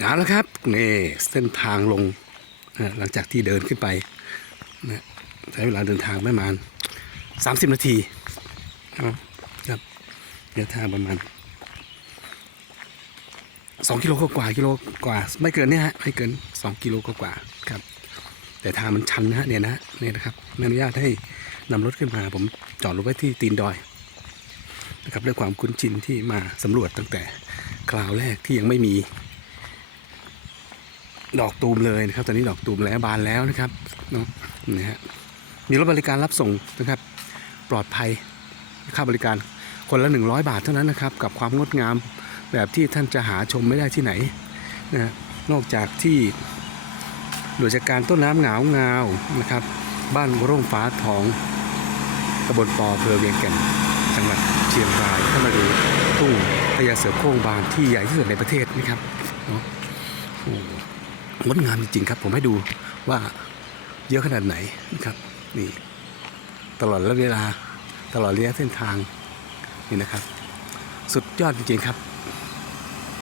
เอาละครับนี่เส้นทางลงนะหลังจากที่เดินขึ้นไปนะใช้เวลาเดินทางประมาณ 30 นาทีนะครับระยะทางประมาณ 2 กิโลกว่ากิโลกว่า ไม่เกินเนี่ยฮะไม่เกิน 2 กิโลกว่าครับ แต่ทางมันชันนะฮะเนี่ยนะฮะเนี่ยนะครับไม่อนุญาตให้นำรถขึ้นมาผมจอดรถไว้ที่ตีนดอยนะครับด้วยความคุ้นชินที่มาสำรวจตั้งแต่คราวแรกที่ยังไม่มี ดอกตูมเลยนะครับ ตอนนี้ดอกตูมแล้วบานแล้วนะครับเนาะนะฮะมีรถบริการรับส่งนะครับ ปลอดภัยค่าบริการคนละ 100 บาทเท่านั้นนะครับ กับความงดงามแบบที่ท่านจะหาชมไม่ได้ที่ไหนนะฮะนอกจากที่หน่วยจัดการต้นน้ำเหงาเงานะครับ บ้านร่มฟ้าทองตำบลปอเภอเวียงแก่นจังหวัดเชียงรายเข้ามาดูทุ่งพญาเสือโคร่งบานที่ใหญ่ที่สุดในประเทศนะครับเนาะโอ้ งดงามจริงๆครับ ผมให้ดูว่าเยอะขนาดไหนนะครับ นี่ ตลอดระยะเวลา ตลอดระยะเส้นทางนี่นะครับ สุดยอดจริงๆครับ